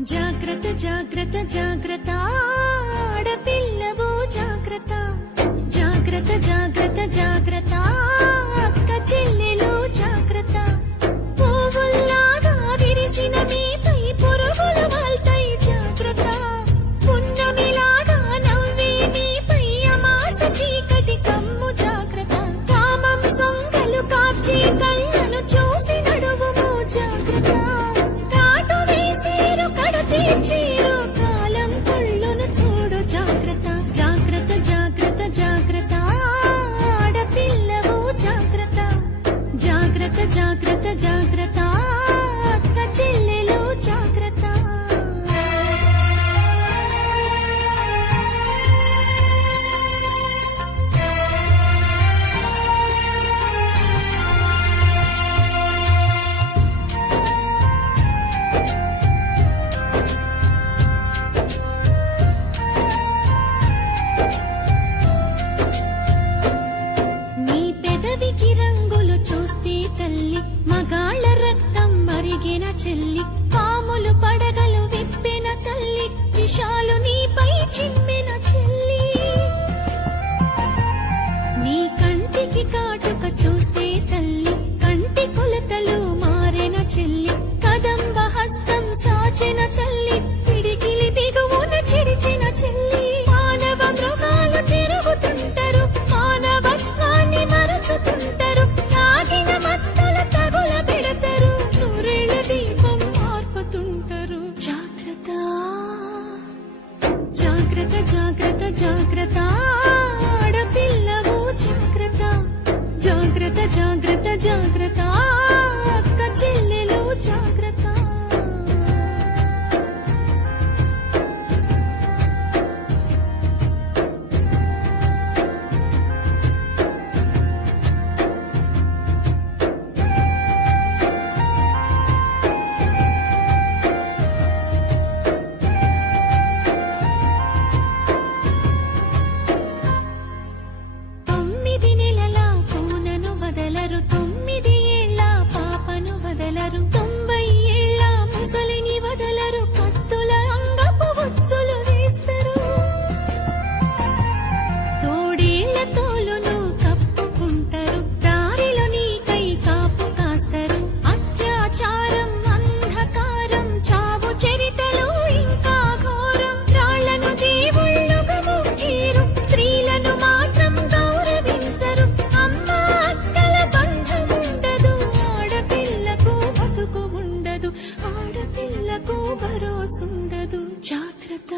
జాగ్రత్త జాగ్రత్త జాగ్రత్త ఆడపిల్లవు జాగ్రత్త జాగ్రత్త జాగ్రత్త జాగ్రత్త అక్క చెల్లెలు జాగ్రత్త పువ్వుల్లాగా విరిసిన మీపై పురుగులు వాల్తాయి జాగ్రత్త పున్నమిలాగా నవ్వే మీపై అమాస చీకటి కమ్ము జాగ్రత్త కామం సొంగలు కాచి కళ్ళను చూసి నడువుము జాగ్రత్త తీర్చేరు కాలం కళ్ళను చూడు జాగ్రత్త జాగ్రత్త జాగ్రత్త జాగ్రత్త ఆడపిల్లవు జాగ్రత్త జాగ్రత్త జాగ్రత్త జాగ్రత్త అక్క చెల్లెలు జాగ్రత్త రంగులు చూస్తే తల్లి మగాళ్ళ రక్తం మరిగిన చెల్లి పాములు పడగలు విప్పిన తల్లి విషాలు నీపై చిమ్మిన చెల్లి నీ కంటికి కాటుక చూస్తే తల్లి కంటి కొలతలు మారిన చెల్లి కదంబ హస్తం సాచిన తల్లి పిడికిలి దిగువన చిరిచిన చెల్లి మానవ మృగాలు తిరుగుతుంటారు మానవత్వాన్ని మరచుతుంటారు తాగిన మత్తుల తగుల పెడతారు నూరేళ్ల దీపం మార్పుతుంటారు జాగ్రత్త జాగ్రత్త జాగ్రత్త జాగ్రత్త ఆడపిల్లవు జాగ్రత్త జాగ్రత్త జాగ్రత్త జాగ్రత్త అక్క చెల్లెలు జాగ్రత్త వదలరు 9 ఏళ్ల పాపను వదలరు 90 ఏళ్ల ముసలిని వదలరు కత్తుల అంగపు ఉచ్చులు వేస్తారు తోడేళ్ల తోలును కప్పుకుంటారు దారిలో నీకై కాపు కాస్తారు అత్యాచారం అంధకారం చావు చరితలు ఇంకా ఘోరం రాళ్లను దేవుళ్ళుగా మొక్కేరు స్త్రీలను మాత్రం గౌరవించరు ఆడపిల్లకు భరోసుండదు జాగ్రత్త